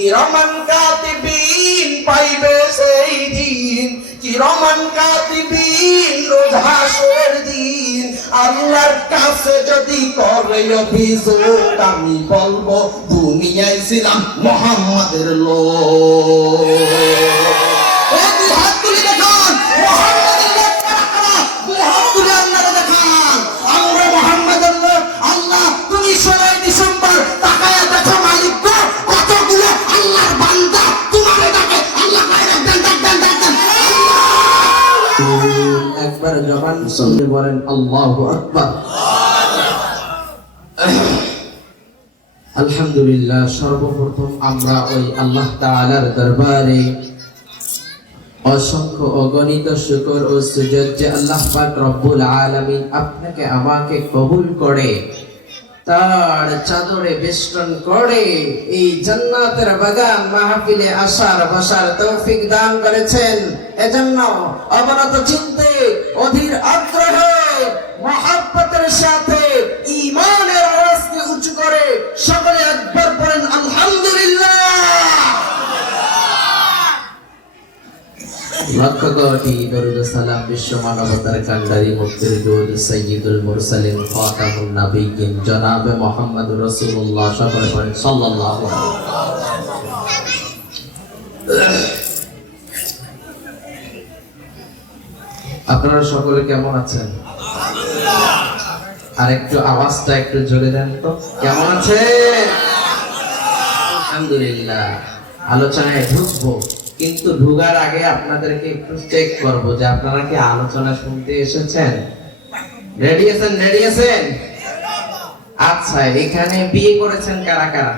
কিরামান কাতিবিন পাইবে সেই দিন, কিরামান কাতিবিন রোজ হাসরের দিন। আল্লাহর কাছে যদি করে অভিযোগ, আমি বলবো দুনিয়ায় ছিলাম মুহাম্মাদের লোক। হাত তুলে দেখান মুহাম্মাদের লোক কারা কারা, হাত তুলে আপনারা দেখান আমরা মুহাম্মাদের লোক। আল্লাহ তুমি 16 ডিসেম্বর তাকায়া দেখো মালিক গো, কতগুলো আল্লাহর বান্দা তোমারে ডাকে। আল্লাহ ডাক দেন ডাক দেন ডাক দেন। একবার জবান শুনলে বলেন আল্লাহু আকবার। আলহামদুলিল্লাহ। সর্বপ্রথম আমরা ওই আল্লাহ তাআলার দরবারে অসংখ্য অগণিত শুকর ও সুজুদ যে আল্লাহ পাক রব্বুল আলামিন আপনাকে আমাকে কবুল করে তার চাদরে বেষ্টন করে এই জান্নাতের বাগান মাহফিলে আসার বসার তৌফিক দান করেছেন। এজন্য অবনত চিন্তে অধীর আগ্রহে মহব্বতের সাথে ঈমানের আওয়াজকে উঁচু করে সকলে একবার পড়েন আলহামদুলিল্লাহ। লক্ষ কোটি দরুদ সালাম বিশ্ব মানবতার কান্ডারি মুক্তির দূত সাইয়্যিদুল মুরসালিন খাতামুন নবিয়্যিন জনাবে মুহাম্মদুর রাসূলুল্লাহ সকলে পড়েন সাল্লাল্লাহু আলাইহি ওয়াসাল্লাম। আপনারা সকলে কেমন আছেন? আর একটু আওয়াজটা একটু জোরে দেন তো, কেমন আছেন? আলহামদুলিল্লাহ। আলোচনায় ঢুকবো, কিন্তু ঢুকার আগে আপনাদেরকে একটু চেক করব যে আপনারা কি আলোচনা শুনতে এসেছেন? রেডি আছেন? রেডি আছেন? আচ্ছা, এখানে বিয়ে করেছেন কারা কারা?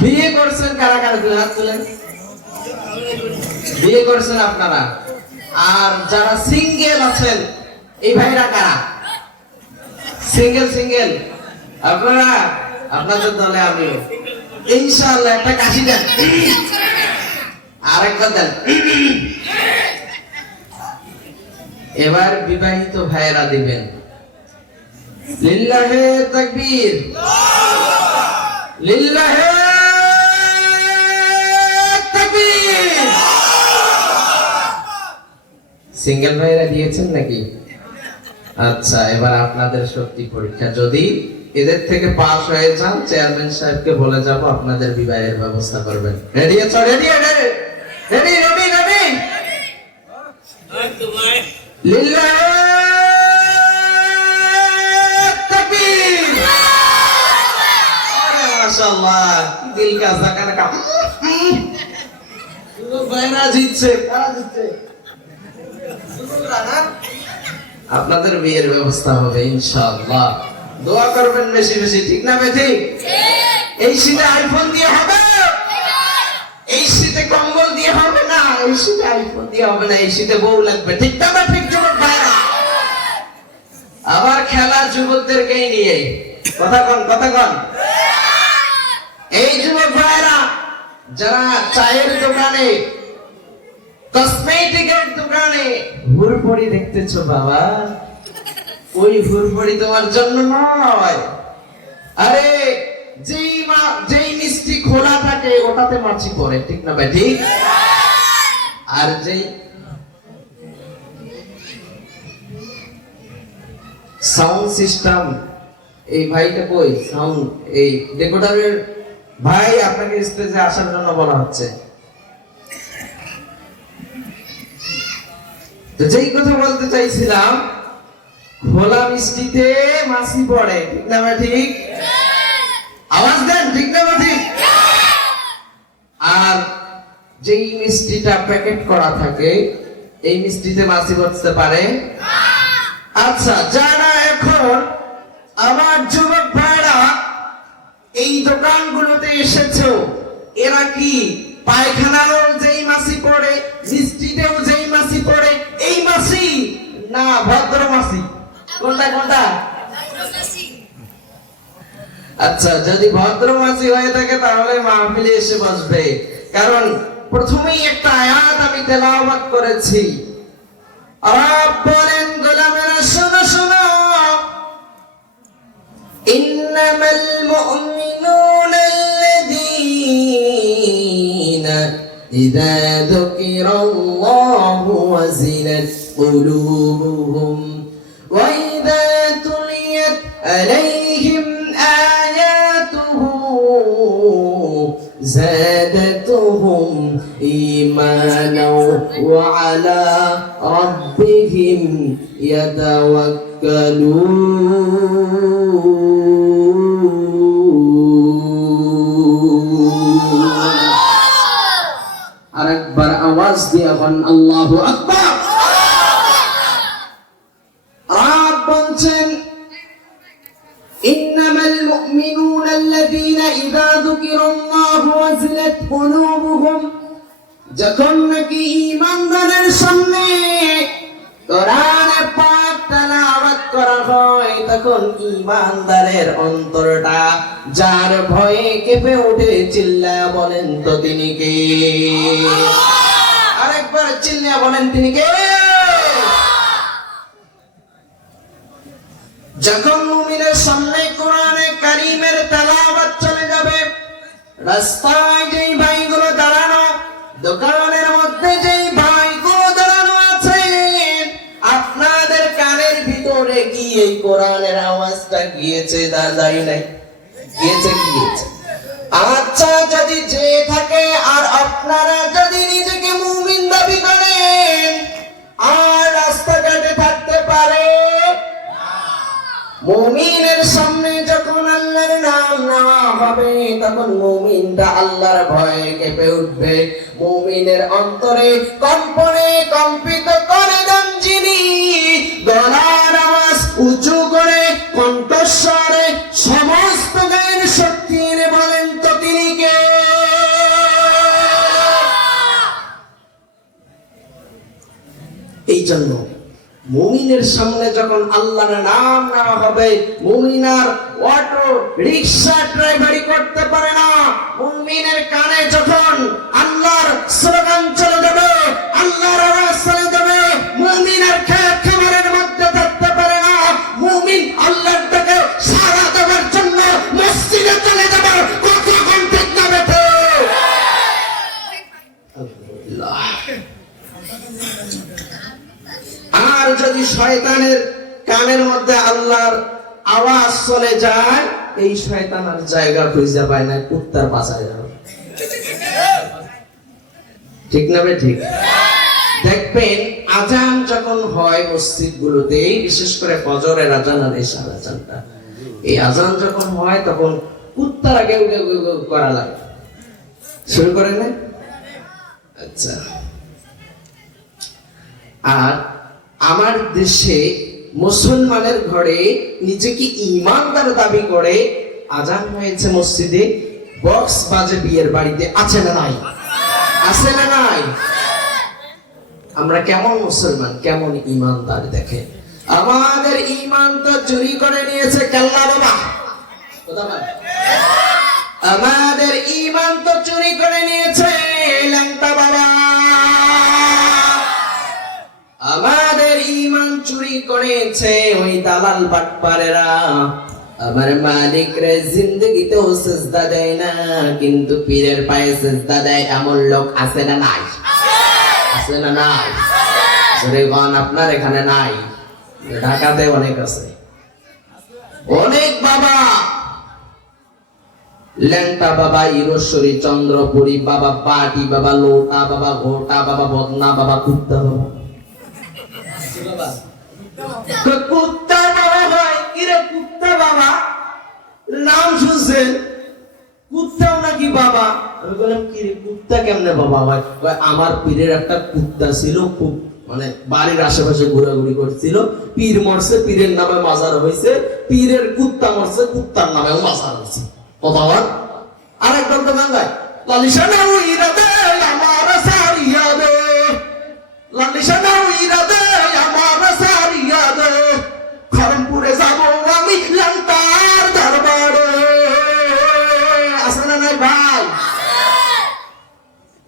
বিয়ে করেছেন কারা কারা? দুই হাত তুলেন। বিয়ে করেছেন আপনারা। আর যারা সিঙ্গেল আছেন এই ভাইরা কারা? সিঙ্গেল সিঙ্গেল আপনারা? আপনাদের দলে আমিও ইনশাআল্লাহ। একটা কাশি দেন, আরেকটা দেন। এবার বিবাহিত ভাইয়েরা দিবেন। লিল্লাহে তাকবীর, লিল্লাহে তাকবীর। সিঙ্গেল ভাইয়েরা দিয়েছেন নাকি? আচ্ছা, এবার আপনাদের শক্তি পরীক্ষা। যদি এদের থেকে পাস হয়ে যান, চেয়ারম্যান সাহেবকে বলে যাব আপনাদের বিবাহের ব্যবস্থা করবেন। রেডি আছো? Ready ready ready ready ready. লিল্লাহি তাকবীর। মাশাআল্লাহ, দিল কা জাকার কা। ভাইরা জিতছে, কারা জিতছে? আপনাদের বিয়ের ব্যবস্থা হবে ইনশাআল্লাহ। দোয়া করবেন বেশি বেশি, ঠিক না বেঠি? এই শীতে আইফোন দিয়ে হবে, এই শীতে কম্বল দিয়ে হবে না, এই শীতে আইফোন দিয়ে হবে না, এই শীতে বউ লাগবে, ঠিক না ঠিক? যুবক ভাইরা, আবার খেলা যুবকদেরকেই নিয়ে। কথা কন, কথা কন। এই যুবক ভাইরা যারা চায়ের দোকানে, কসমেটিকের দোকানে হুড়পড়ি দেখতেছো বাবা, ওই হুড়পড়ি তোমার জন্য নয়। আরে যেই মিষ্টি খোলা থাকে ওটাতে মাছি পড়ে, ঠিক না ভাই? ঠিক। আর যেই সাউন্ড সিস্টেম, এই ভাইটা কই? সাউন্ড এই রেকর্ডারের ভাই, আপনাকে স্টেজে আসার জন্য বলা হচ্ছে। তো যেই কথা বলতে চাইছিলাম, খোলা মিষ্টিতে মাছি পড়ে, ঠিক না ভাই? ঠিক। আওয়াজ দেন, ঠিক না ভাই? ঠিক। আর যেই মিষ্টিটা প্যাকেট করা থাকে এই মিষ্টিতে মাছি পড়তে পারে? আচ্ছা, যারা এখন আমার যুবক ভাইরা এই দোকানগুলোতে এসেছো, এরা কি পায়খানারও যেই মাছি পড়ে, মিষ্টিতেও যেই মাছি পড়ে, এই মাছি না ভদ্র মাছি? কোনটা কোনটা? আচ্ছা, যদি ভদ্র মাছি হয়ে থাকে তাহলে মাহফিলে এসে বসবে, কারণ প্রথমেই একটা আয়াত আমি তেলাওয়াত করেছি। রব বলেন, গোলামেরা শোনো শোনো, ইন্নামাল মুমিনুনা আল্লাযীনা إذا ذكر الله وزلت قلوبهم وإذا تليت عليهم آياته زادتهم إيمانا وعلى ربهم يتوكلون আরেকবার আওয়াজ দিয়ে এখন আল্লাহু আকবার। আপ বলছেন ইন্নামাল মুমিনুনা আল্লাযীনা ইযা যুকিরাল্লাহু ওয়াজিলাত কুলুবুহুম, যখন নাকি ঈমানদারের সামনে কোরআন পাক তেলাওয়াত করা হয় তখন ঈমানদারের অন্তরটা যার ভয়ে কেঁপে ওঠে। চিল্লায়া বলেন তো তিনি কে? আরেকবার চিল্লায়া বলেন তিনি কে? যখন মুমিনের সামনে কোরআনে কারীমের তেলাওয়াত চলে যাবে, রাস্তায় যেই ভাইগুলো দাঁড়ানো, দোকানের মধ্যে যেই ভাইগুলো দাঁড়ানো আছে, আপনাদের কানের ভিতরে কি এই কোরআনের আওয়াজটা গিয়েছে? দাদাই নাই গিয়েছে? গিয়েছে। আচ্ছা, যদি যে থাকে আর আপনারা যদি নিজেকে মুমিন দাবি করেন আর রাস্তাঘাটে থাকতে পারে? মুমিনের সামনে যখন আল্লাহর নাম নেওয়া হবে তখন মুমিনটা আল্লাহর ভয়ে কেঁপে উঠবে। মুমিনের অন্তরে কম্পনে কম্পিত করে দেন যিনি, গলার আওয়াজ উঁচু করে কণ্ঠস্বরে সমস্ত গায়ের শক্তি এনে বলেন তো তিনি কে? এই জন্য মুমিনের সামনে যখন আল্লাহর নাম নেওয়া হবে, মুমিনার অটো রিকশা ড্রাইভারি করতে পারে না। মুমিনের কানে যখন আল্লাহর স্লোগান চলে যাবে, আল্লাহর আওয়াজ চলে যাবে, মুমিনের খেত খামারের মধ্যে থাকতে পারে না। মুমিন আল্লাহর ডাকে সাড়া দেওয়ার জন্য মসজিদে চলে যাবে। কতক্ষণ ঠিক না বেঠে? আল্লাহ। আর যদি শয়তানের কানের মধ্যে আল্লাহর আওয়াজ চলে যায়, এই শয়তান আর জায়গা খুঁজে পায় না, কুত্তার পাছায় যাবে। ঠিক না বে? ঠিক। দেখবেন আজান যখন হয় মসজিদগুলোতে, বিশেষ করে ফজরের আজান আর এশার আজানটা, এই আজান যখন হয় তখন কুত্তারা কেউ কেউ করা লাগে, শুরু করে না? আচ্ছা। আর আমার দেশে মুসলমানের ঘরে নিজেকে ঈমানদার দাবি করে আজান হয়েছে মসজিদে, বক্স বাজে বিয়ের বাড়িতে, আছে না নাই? আছে না নাই? আমরা কেমন মুসলমান, কেমন ঈমানদার দেখেন। আমাদের ঈমান তো চুরি করে নিয়েছে কেল্লা বাবা। আমাদের ঈমান তো চুরি করে নিয়েছে ল্যাংটা বাবা। আমাদের ঈমান চুরি করেছে ওই দালাল বাটপারেরা। আমার মালিক রে জিন্দেগিতেও সিজদা দেয় না, কিন্তু পীরের পায়ে সিজদা দেয় এমন লোক আছে না নাই? আছে না নাই? সরেগণ আপনার এখানে নাই, ঢাকাতে অনেক আছে। অনেক বাবা, ল্যাংটা বাবা, ইরশ্বরী, চন্দ্রপুরী বাবা, পাটি বাবা, লোটা বাবা, ঘোটা বাবা, বদনা বাবা, কুত্তা বাবা। কুত্তা বাবা হয় কিরে? কুত্তা বাবা নাম শুনছেন? কুত্তাও নাকি বাবা? আমি বললাম কিরে কুত্তা কেমনে বাবা হয়? আমার পীরের একটা কুত্তা ছিল, খুব মানে বাড়ির আশেপাশে ঘোরাঘুরি করছিল, পীর মরছে, পীরের নামে মাজার হয়েছে, পীরের কুত্তা মরছে, কুত্তার নামে মাজার হয়েছে। কথা বল। আরেক দলটা গান গায়, লালিশা নাও ইরাদে আমার সারিয়া দে, লালিশা নাও ইরাদে আমার সারিয়া দে, খরমপুরে যাব আমি ল্যাংটার দরবারে। আছে না নাই ভাই?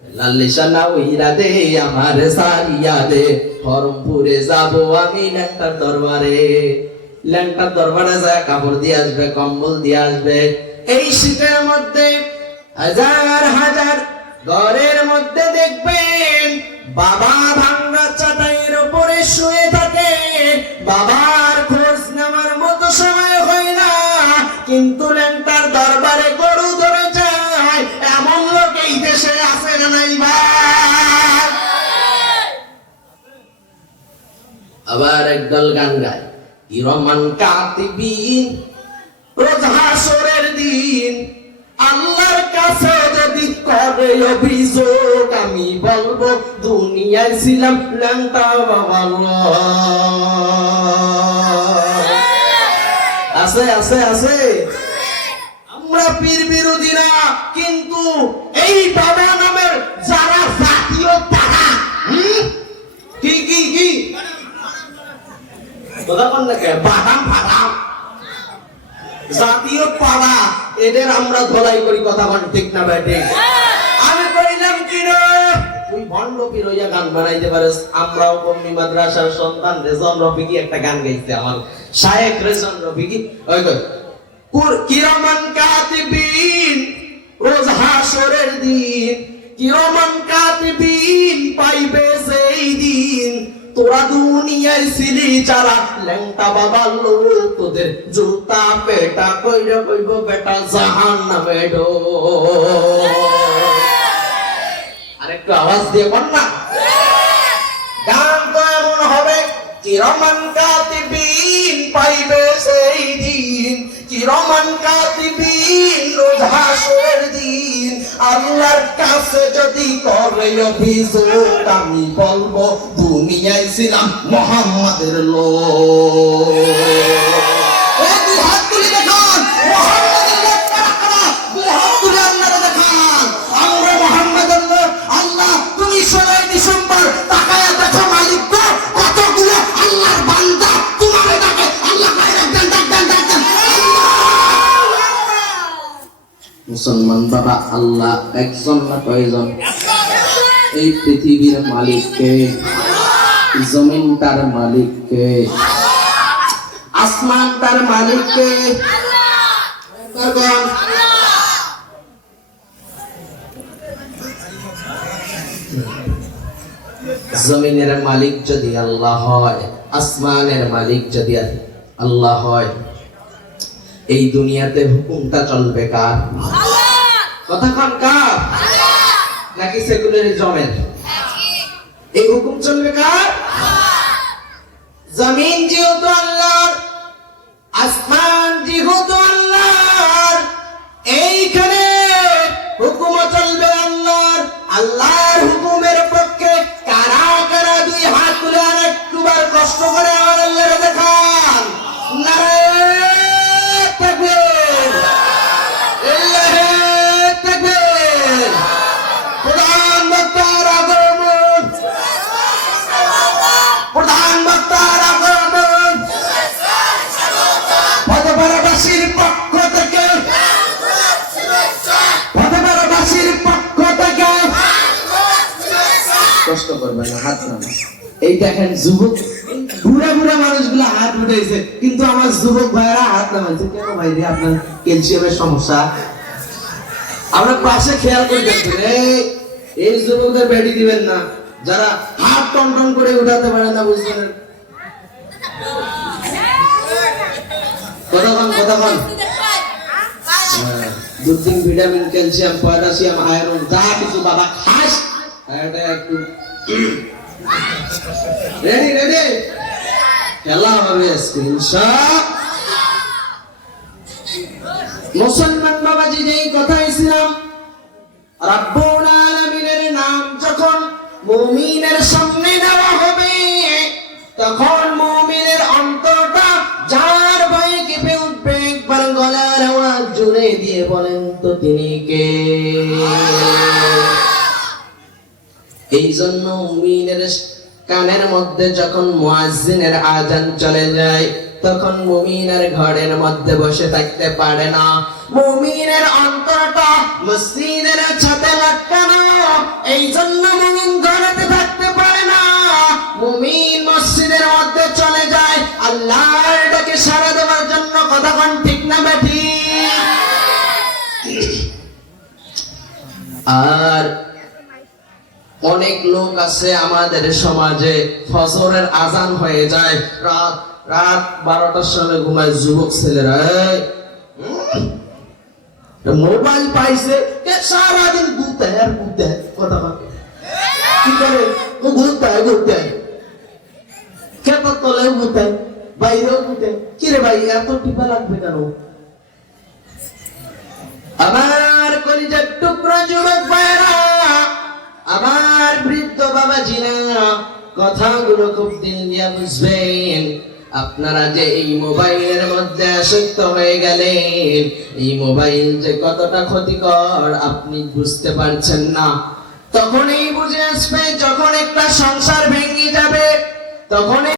লালিশা নাও ইরাদে আমার সারিয়া দে, খরমপুরে যাব আমি ল্যাংটার দরবারে। ল্যাংটার দরবারে যায় কাপড় দিয়ে আসবে, কম্বল দিয়ে আসবে। এই শীতের মধ্যে হাজার হাজার ঘরের মধ্যে দেখবেন বাবা ভাঙ্গা চাটাইয়ের উপরে শুয়ে থাকে, বাবার খোঁজ নেওয়ার মতো সময় হয় না, কিন্তু ল্যাংটার দরবারে গরু ধরে যায়। এমন লোক এই দেশে আছে না নাই ভাই? আবার একদল গান গায়, কিরমান কাতিবিন, রোজ হাসরের দিন আল্লাহর কাছে যদি করে অভিযোগ, আমি বলবো দুনিয়ায় ছিলাম ল্যাংটা বাবা। আছে আছে আছে। আমরা পীর বিরোধী না, কিন্তু এই বাবা নামের যারা জাতীয় পাড়া, কি কি কি বাদাম ফাদাম জাতীয় পাড়া, এদের আমরা ধলাই করি, কথা বল ঠিক না বেটে? আমি কইলাম কি রে, তুই ভণ্ড পীর হইয়া গান বানাইতে পারিস? আমরাও কওমি মাদ্রাসার সন্তান, রেজন রফিকি একটা গান গাইছে, আমার শায়েখ রেজন রফিকি, ওই কই কিরামান কাতিবিন, রোজ হাসরের দিন কিরামান কাতিবিন পাইবে সেই দিন, তোরা দুনিয়ায় ছিলি যারা ল্যাংটা বাবা লোক, তোদের জুতা পেটা কইরা কইব বেটা জাহান্নামে ঢো। আরেকটু আওয়াজ দিয়ে বল না, গান তো এমন হবে, কিরামান কাতিবিন পাইবে সেই দিন, কিরামান কাতিবিন রোজ হাসরের দিন আল্লাহর কাছে যদি করে অভিযোগ, আমি বলবো দুনিয়ায় ছিলাম মুহাম্মাদের লোক। দুই হাত তুলে দেখান মুহাম্মাদের লোক কারা কারা, দুই হাত তুলে আপনারা দেখান আমরা মুহাম্মাদের লোক। আল্লাহ তুমি 16 ডিসেম্বর তাকায়া দেখো মালিক গো, কতগুলো আল্লাহর বান্দা তোমারে ডাকে, আল্লাহ কয় ডাক ডাক ডাক ডাক ডাক। মুসলমান বাবা, আল্লাহ একজন না কয়জন? এই পৃথিবীর মালিককে, জমিনটার মালিককে, আসমানটার মালিককে, জমিনের মালিক যদি আল্লাহ হয়, আসমানের মালিক যদি আল্লাহ হয়, এই দুনিয়াতে হুকুমটা চলবে কার? কথাক্ষণ কার? নাকি সেকুলারি জমের? এই হুকুম চলবে কার? জমিন যেহেতু আল্লাহর, আসমান যেহেতু আল্লাহর, এইখানে হুকুম চলবে আল্লাহর। আল্লাহর হুকুমের পক্ষে কারা কারা দুই হাত তুলে আর একটুবার কষ্ট করে আমার আল্লাহরে দেখান। নারায়ে তাকবীর, আল্লাহু তাকবীর। প্রধান বক্তার আগমন, প্রধান বক্তার আগমন, পদবরবাসীর পক্ষ থেকে, পদবরবাসীর পক্ষ থেকে কষ্ট করবেন না, হাত না। এই দেখেন যুবক বুড়া বুড়া মানুষগুলো হাত উঠাইছে, কিন্তু আমার যুবক ভাইরা হাত নামাইছে কেন? ভাই রে, আপনার ক্যালসিয়ামের সমস্যা, আমরা পাশে খেয়াল করে দেখবেন। এই যুবকদের বেডি দিবেন না, যারা হাত টন টন করে উঠাতে পারে না, বুঝছেন? কথা দুদিন ভিটামিন, ক্যালসিয়াম, পটাশিয়াম, আয়রন যা কিছু বাবা খাস, এটা একটু রেডি রেডি খেলা হবে ইনশাআল্লাহ। মুসলমান বাবাজি, যেই কথা ইসলাম রাব্বুল আলামিনের নাম যখন মুমিনের সামনে দেওয়া হবে, তখন মুমিনের অন্তরটা যার ভয়ে কেঁপে উঠবে। একবার গলার আওয়াজ জুড়ে দিয়ে বলেন তো তিনি কে? এই জন্য মুমিনের কানের মধ্যে যখন মুয়াজ্জিনের আযান চলে যায়, তখন মুমিনের ঘরের মধ্যে বসে থাকতে পারে না। মুমিনের অন্তরটা মসজিদের ছাদে লাগানো, এই জন্য মুমিন ঘরেতে থাকতে পারে না। মুমিন মসজিদের মধ্যে চলে যায় আল্লাহর ডাকে সাড়া দেওয়ার জন্য। কথা কোন ঠিক না বেঠি? আর অনেক লোক আছে আমাদের সমাজে, ফজরের আজান হয়ে যায়, রাত রাত 12টার সময় ঘুমায় যুবক ছেলেরা। মোবাইল পাইছে, সারাদিন ঘুরতে আর ঘুরতে, কথা কি করে ঘুরতে খেতার তলেও ঘুরতে, বাইরেও ঘুরতে। কিরে ভাই এত টিপা লাগবে কেন? আমার কলিজার টুকরো যুবক ভাইরা, আমার বৃদ্ধ বাবাজিরা, কথাগুলো খুব দিল দিয়া বুঝবেন। আপনারা যে এই মোবাইলের মধ্যে আসক্ত হয়ে গেলেন, এই মোবাইল যে কতটা ক্ষতিকর আপনি বুঝতে পারছেন না। তখনই বুঝে আসবে যখন একটা সংসার ভেঙে যাবে, তখন